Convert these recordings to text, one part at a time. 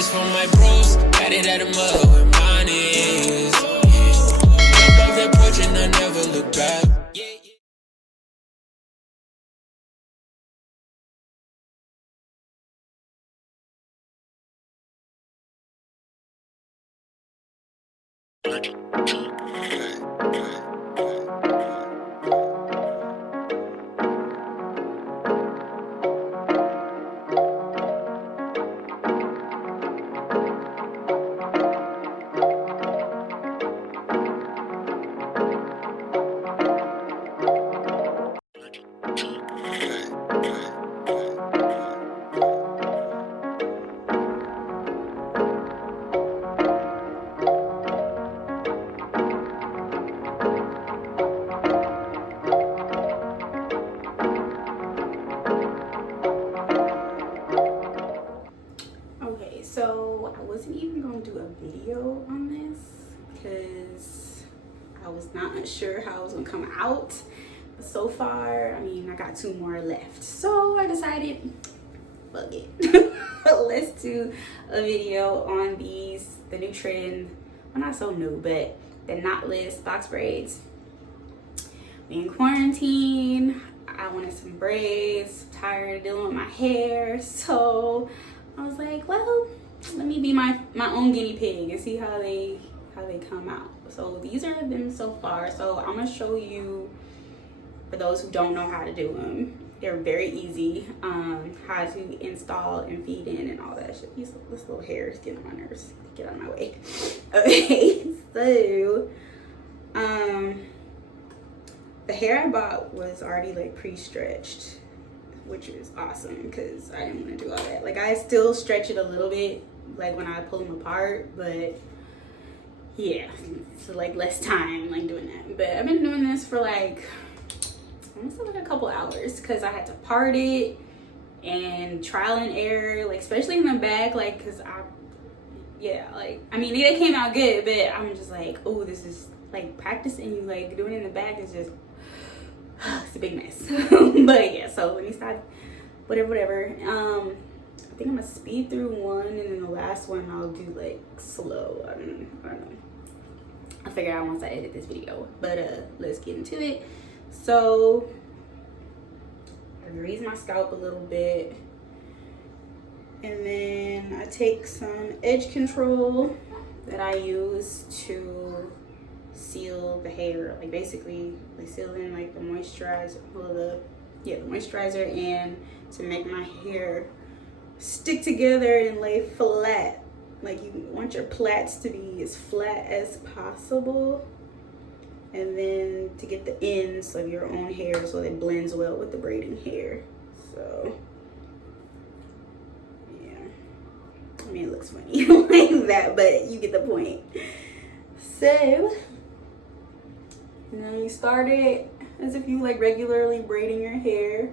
This for my bros, got it at a mother where mine is. Jump off that porch and I never look back. So I wasn't even going to do a video on this because I was not sure how it was going to come out. But so far, I mean, I got 2 more left. So I decided, fuck it. Let's do a video on these, the new trend. Well, not so new, but the knotless box braids. In quarantine, I wanted some braids. I'm tired of dealing with my hair. So I was like, well, let me be my own guinea pig and see how they come out. So these are them so far. So I'm gonna show you, for those who don't know how to do them, they're very easy. How to install and feed in and all that shit. This little hair is getting on my nerves. Get out of my way. Okay, so the hair I bought was already like pre-stretched, which is awesome because I didn't want to do all that. Like, I still stretch it a little bit, like when I pull them apart, but yeah, so like less time like doing that. But I've been doing this for like, almost like a couple hours because I had to part it and trial and error, like especially in the back, like because I mean, they came out good, but I'm just like, oh, this is like practicing, you like doing it in the back is just it's a big mess. But yeah, so let me start whatever. I think I'm gonna speed through one, and then the last one I'll do like slow. I don't know. I'll figure out once I edit this video. But let's get into it. So I grease my scalp a little bit, and then I take some edge control that I use to seal the hair, like basically like seal in like the moisturizer, the moisturizer, and to make my hair stick together and lay flat. Like, you want your plaits to be as flat as possible, and then to get the ends of your own hair so that it blends well with the braiding hair. So yeah, I mean, it looks funny like that, but you get the point. So now you start it as if you like regularly braiding your hair.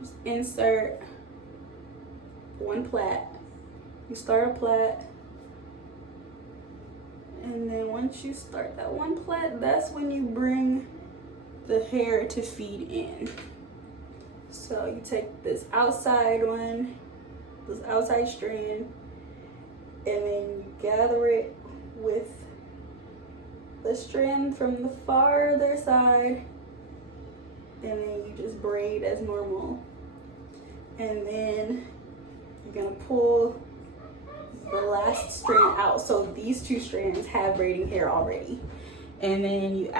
Just insert one plait. You start a plait, and then once you start that one plait, that's when you bring the hair to feed in. So you take this outside one, this outside strand, and then you gather it with the strand from the farther side, and then you just braid as normal. And then you're gonna pull the last strand out. So these 2 strands have braiding hair already, and then you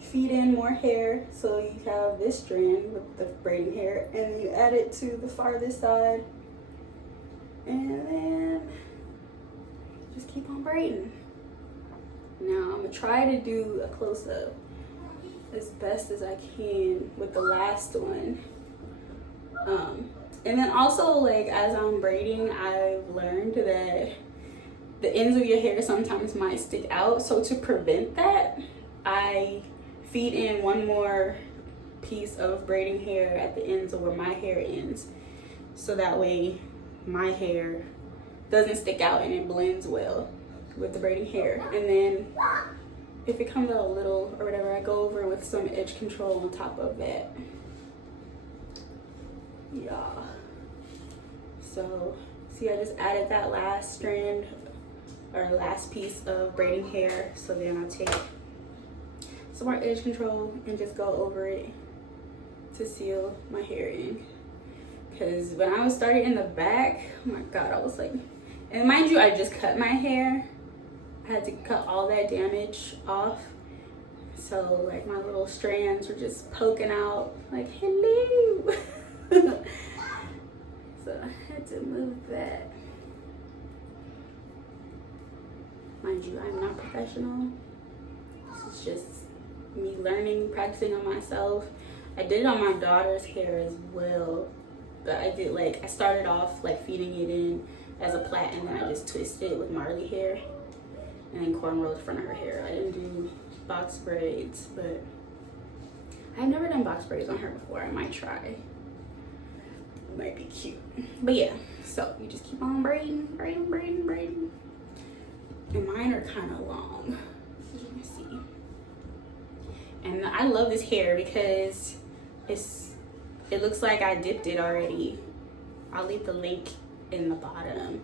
feed in more hair, so you have this strand with the braiding hair, and then you add it to the farthest side, and then just keep on braiding. Now I'm gonna try to do a close-up as best as I can with the last one. And then also, like, as I'm braiding, I've learned that the ends of your hair sometimes might stick out. So to prevent that, I feed in one more piece of braiding hair at the ends of where my hair ends. So that way my hair doesn't stick out and it blends well with the braiding hair. And then if it comes out a little or whatever, I go over with some edge control on top of that. Yeah. So see, I just added that last strand or last piece of braiding hair. So then I'll take some more edge control and just go over it to seal my hair in. Because when I was starting in the back, oh my god, I was like, and mind you, I just cut my hair. I had to cut all that damage off. So like my little strands were just poking out like, hello. So I had to move that. Mind you, I'm not professional. This is just me learning, practicing on myself. I did it on my daughter's hair as well. But I did I started off like feeding it in as a plait, and then I just twisted it with Marley hair and then cornrowed the front of her hair. I didn't do box braids, but I've never done box braids on her before. I might try. It might be cute. But yeah, so you just keep on braiding, braiding, braiding, braiding. And mine are kind of long, as you can see. And I love this hair because it looks like I dipped it already. I'll leave the link in the bottom.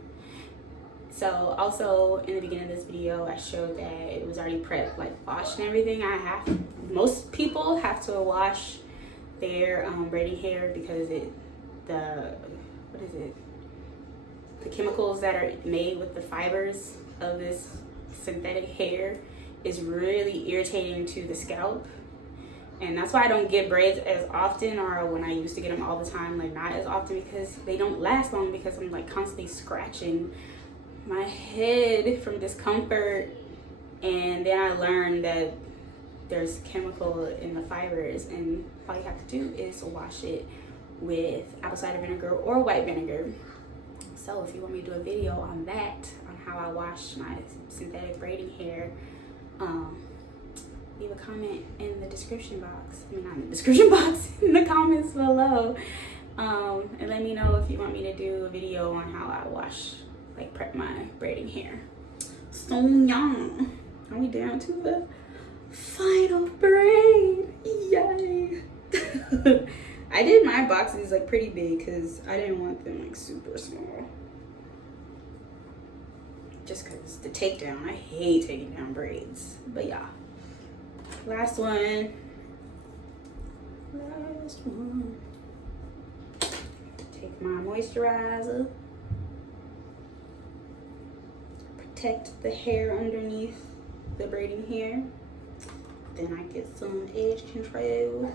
So also in the beginning of this video, I showed that it was already prepped, like washed and everything. Most people have to wash their braiding hair because the chemicals that are made with the fibers of this synthetic hair is really irritating to the scalp. And that's why I don't get braids as often, or when I used to get them all the time, like not as often, because they don't last long because I'm like constantly scratching my head from discomfort. And then I learned that there's chemical in the fibers, and all you have to do is wash it with apple cider vinegar or white vinegar. So if you want me to do a video on that, on how I wash my synthetic braiding hair, leave a comment in the description box. I mean, not in the description box, in the comments below. And let me know if you want me to do a video on how I wash, like prep my braiding hair. So young. Are we down to the final braid? Yay. I did my boxes like pretty big because I didn't want them like super small. Just because the takedown, I hate taking down braids. But yeah. Last one. Take my moisturizer. Protect the hair underneath the braiding hair. Then I get some edge control.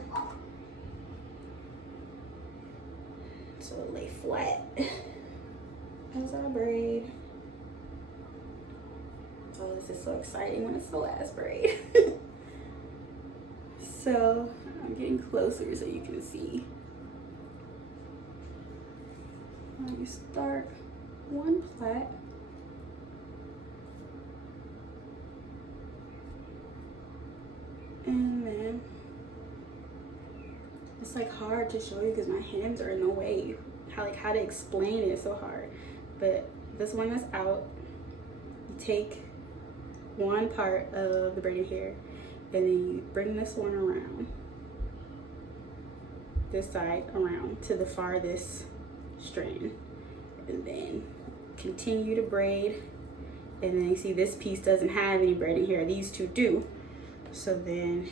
So it lay flat as I braid. Oh, this is so exciting when it's the last braid. So I'm getting closer so you can see. You start one plait. And then it's like hard to show you because my hands are in no way. How to explain it is so hard. But this one is out. You take one part of the braided hair and then you bring this one around, this side around to the farthest strand, and then continue to braid. And then you see this piece doesn't have any braiding hair, these two do. So then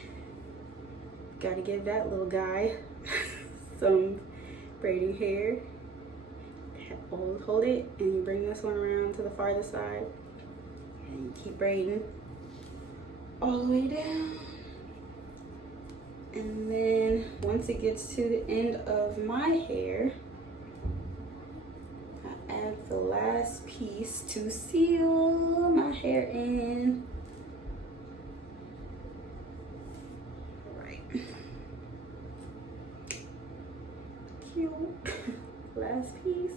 gotta give that little guy some braiding hair. Hold it, and you bring this one around to the farthest side, and you keep braiding all the way down. And then once it gets to the end of my hair, I add the last piece to seal my hair in. Right. Cute. Last piece.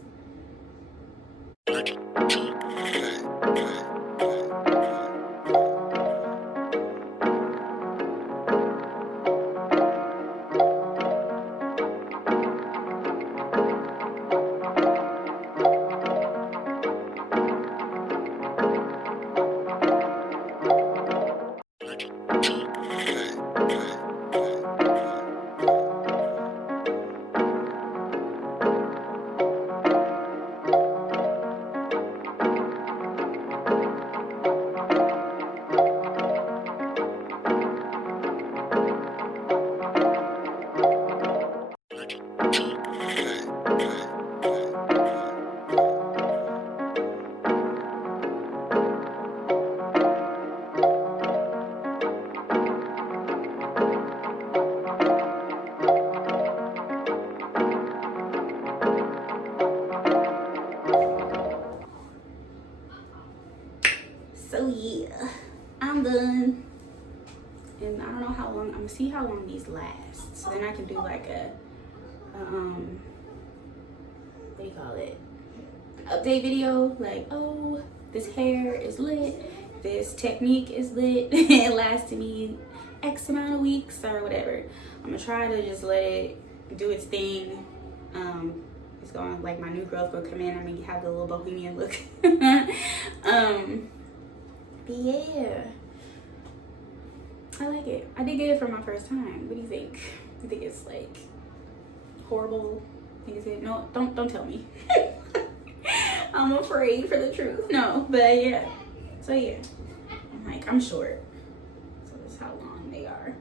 gonna see how long these last. So then I can do like a what do you call it? Update video. Like, oh, this hair is lit. This technique is lit. It lasted me X amount of weeks or whatever. I'm gonna try to just let it do its thing. It's going, like, my new growth gonna come in. I'm gonna have the little bohemian look. But yeah, I like it. I did good for my first time. What do you think? You think it's like horrible? Think it's good? No, don't tell me. I'm afraid for the truth. No, but yeah. So yeah, I'm short. So that's how long they are.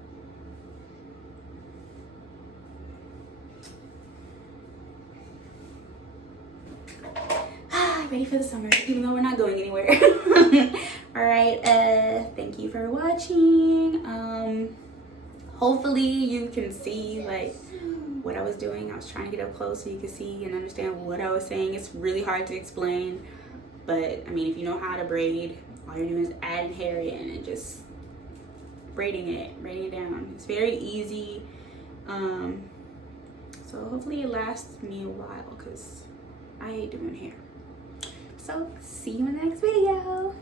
Ready for the summer, even though we're not going anywhere. All right, thank you for watching. Hopefully you can see like what I was doing. I was trying to get up close so you could see and understand what I was saying. It's really hard to explain, but I mean, if you know how to braid, all you're doing is adding hair in and just braiding it down. It's very easy. So hopefully it lasts me a while, because I hate doing hair. So see you in the next video.